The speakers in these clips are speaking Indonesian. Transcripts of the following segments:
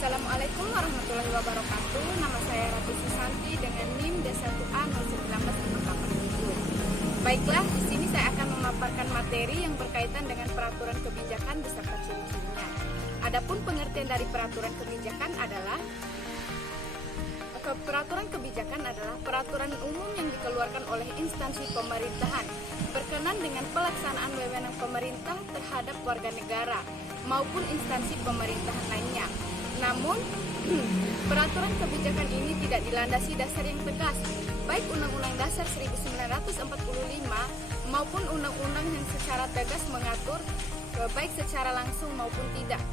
Assalamualaikum warahmatullahi wabarakatuh. Nama saya Ratu Susanti dengan NIM D1A 01987. Baiklah, di sini saya akan memaparkan materi yang berkaitan dengan peraturan kebijakan beserta ciri-cirinya. Adapun pengertian dari peraturan kebijakan adalah peraturan umum yang dikeluarkan oleh instansi pemerintahan berkenan dengan pelaksanaan wewenang pemerintah terhadap warga negara maupun instansi pemerintahan lainnya. Namun, peraturan kebijakan ini tidak dilandasi dasar yang tegas, baik Undang-Undang Dasar 1945 maupun undang-undang yang secara tegas mengatur baik secara langsung maupun tidak.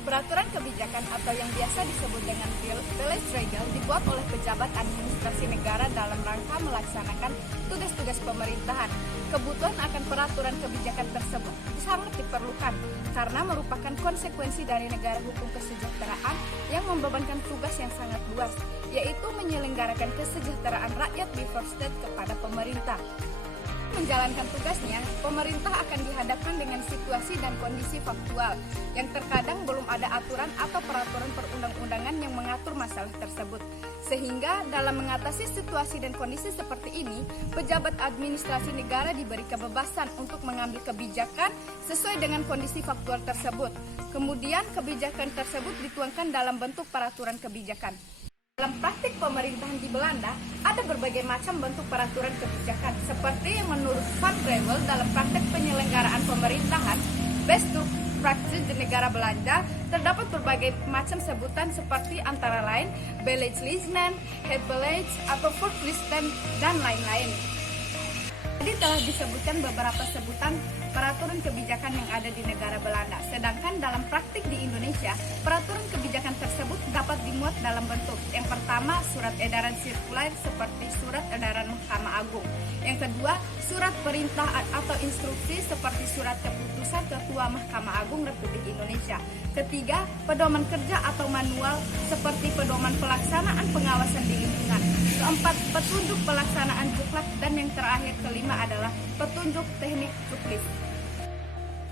Peraturan kebijakan atau yang biasa disebut dengan village regal dibuat oleh pejabat administrasi negara dalam rangka melaksanakan tugas-tugas pemerintahan. Kebutuhan akan peraturan kebijakan tersebut sangat diperlukan karena merupakan konsekuensi dari negara hukum kesejahteraan yang membebankan tugas yang sangat luas, yaitu menyelenggarakan kesejahteraan rakyat before state kepada pemerintah. Menjalankan tugasnya, pemerintah akan dihadapkan dengan situasi dan kondisi faktual yang terkadang belum ada aturan atau peraturan perundang-undangan yang mengatur masalah tersebut. Sehingga dalam mengatasi situasi dan kondisi seperti ini, pejabat administrasi negara diberi kebebasan untuk mengambil kebijakan sesuai dengan kondisi faktual tersebut. Kemudian kebijakan tersebut dituangkan dalam bentuk peraturan kebijakan. Dalam praktik pemerintahan di Belanda, ada berbagai macam bentuk peraturan kebijakan, seperti yang menurut Van Brevel dalam praktek penyelenggaraan pemerintahan, best practice di negara Belanda, terdapat berbagai macam sebutan seperti antara lain Beleidslieden, Het Beleid, atau Volkslisten, dan lain-lain. Jadi telah disebutkan beberapa sebutan peraturan kebijakan yang ada di negara Belanda. Sedangkan dalam praktik di Indonesia, peraturan kebijakan tersebut dapat dimuat dalam bentuk yang pertama, surat edaran sirkuler seperti surat edaran Mahkamah Agung. Yang kedua, surat perintah atau instruksi seperti surat keputusan Ketua Mahkamah Agung Republik Indonesia. Ketiga, pedoman kerja atau manual seperti pedoman pelaksanaan pengawasan di lingkungan. Keempat, petunjuk pelaksanaan buklat, dan yang terakhir kelima adalah petunjuk teknik tuklis.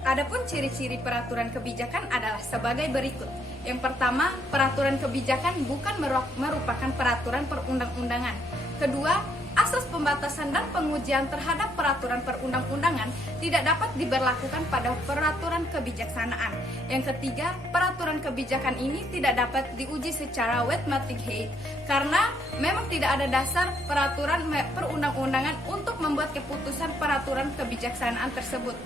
Adapun ciri-ciri peraturan kebijakan adalah sebagai berikut. Yang pertama, peraturan kebijakan bukan merupakan peraturan perundang-undangan. Kedua, asas pembatasan dan pengujian terhadap peraturan perundang-undangan tidak dapat diberlakukan pada peraturan kebijaksanaan. Yang ketiga, peraturan kebijakan ini tidak dapat diuji secara wet-matic-height karena memang tidak ada dasar peraturan perundang-undangan untuk membuat keputusan peraturan kebijaksanaan tersebut.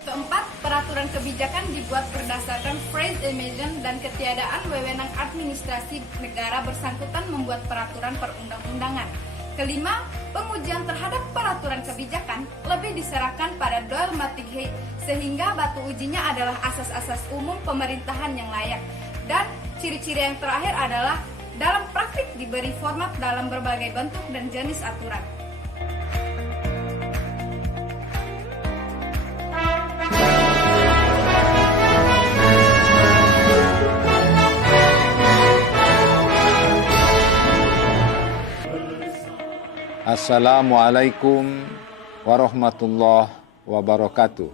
Keempat, peraturan kebijakan dibuat berdasarkan phrase emission dan ketiadaan wewenang administrasi negara bersangkutan membuat peraturan perundang-undangan. Kelima, pengujian terhadap peraturan kebijakan lebih diserahkan pada dogmatic-height sehingga batu ujinya adalah asas-asas umum pemerintahan yang layak. Dan ciri-ciri yang terakhir adalah dalam praktik diberi format dalam berbagai bentuk dan jenis aturan. Assalamualaikum warahmatullahi wabarakatuh.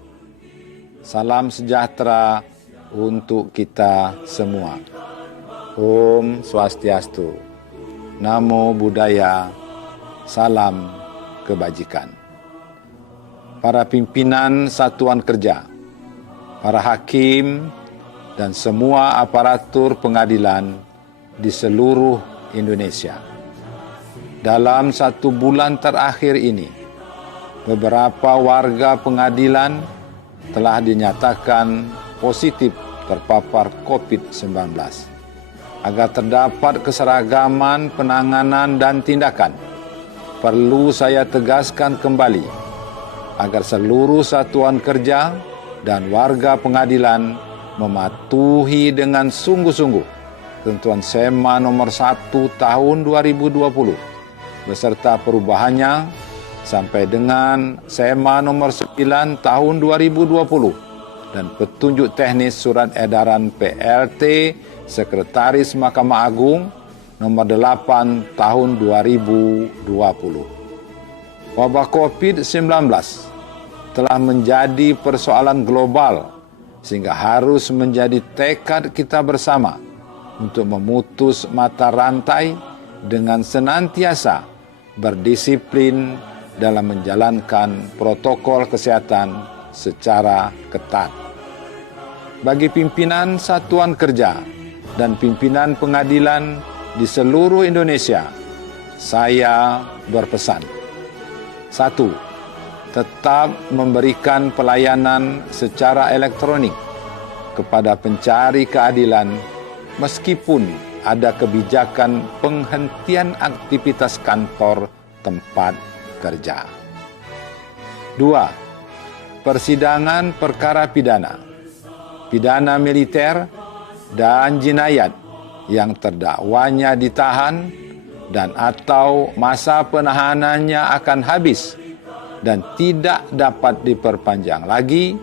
Salam sejahtera untuk kita semua. Om Swastiastu. Namo Buddhaya. Salam kebajikan. Para pimpinan satuan kerja, para hakim, dan semua aparatur pengadilan di seluruh Indonesia. Dalam 1 bulan terakhir ini, beberapa warga pengadilan telah dinyatakan positif terpapar COVID-19. Agar terdapat keseragaman penanganan dan tindakan, perlu saya tegaskan kembali agar seluruh satuan kerja dan warga pengadilan mematuhi dengan sungguh-sungguh ketentuan SEMA nomor 1 tahun 2020 beserta perubahannya sampai dengan SEMA nomor 9 tahun 2020 dan petunjuk teknis surat edaran PLT Sekretaris Mahkamah Agung nomor 8 tahun 2020. Wabah COVID-19 telah menjadi persoalan global sehingga harus menjadi tekad kita bersama untuk memutus mata rantai dengan senantiasa berdisiplin dalam menjalankan protokol kesehatan secara ketat. Bagi pimpinan satuan kerja dan pimpinan pengadilan di seluruh Indonesia, saya berpesan. 1. Tetap memberikan pelayanan secara elektronik kepada pencari keadilan meskipun ada kebijakan penghentian aktivitas kantor tempat kerja. 2. Persidangan perkara pidana, pidana militer, dan jinayat yang terdakwanya ditahan dan atau masa penahanannya akan habis dan tidak dapat diperpanjang lagi,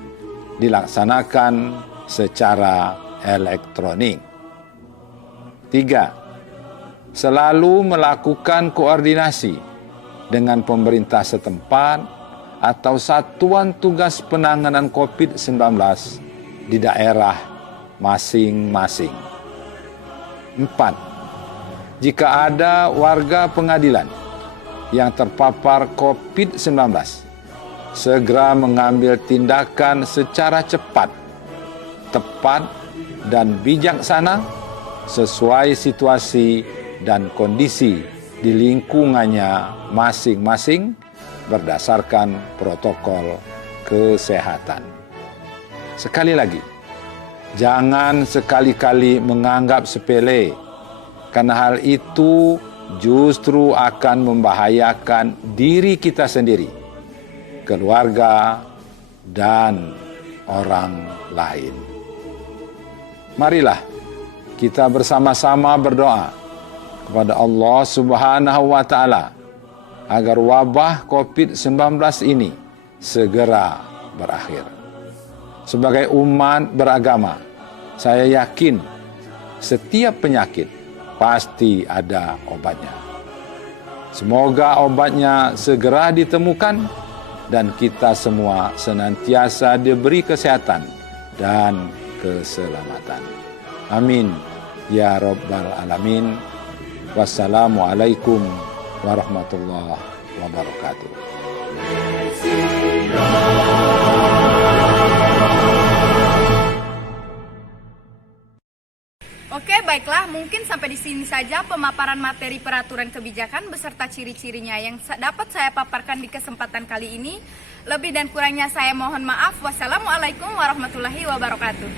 dilaksanakan secara elektronik. 3. Selalu melakukan koordinasi dengan pemerintah setempat atau satuan tugas penanganan COVID-19 di daerah masing-masing. 4. Jika ada warga pengadilan yang terpapar COVID-19, segera mengambil tindakan secara cepat, tepat, dan bijaksana sesuai situasi dan kondisi di lingkungannya masing-masing berdasarkan protokol kesehatan. Sekali lagi, jangan sekali-kali menganggap sepele, karena hal itu justru akan membahayakan diri kita sendiri, keluarga, dan orang lain. Marilah kita bersama-sama berdoa kepada Allah Subhanahu wa Ta'ala agar wabah COVID-19 ini segera berakhir. Sebagai umat beragama, saya yakin setiap penyakit pasti ada obatnya. Semoga obatnya segera ditemukan dan kita semua senantiasa diberi kesehatan dan keselamatan. Amin ya rabbal alamin. Wassalamualaikum warahmatullahi wabarakatuh. Oke, baiklah, mungkin sampai di sini saja pemaparan materi peraturan kebijakan beserta ciri-cirinya yang dapat saya paparkan di kesempatan kali ini. Lebih dan kurangnya saya mohon maaf. Wassalamualaikum warahmatullahi wabarakatuh.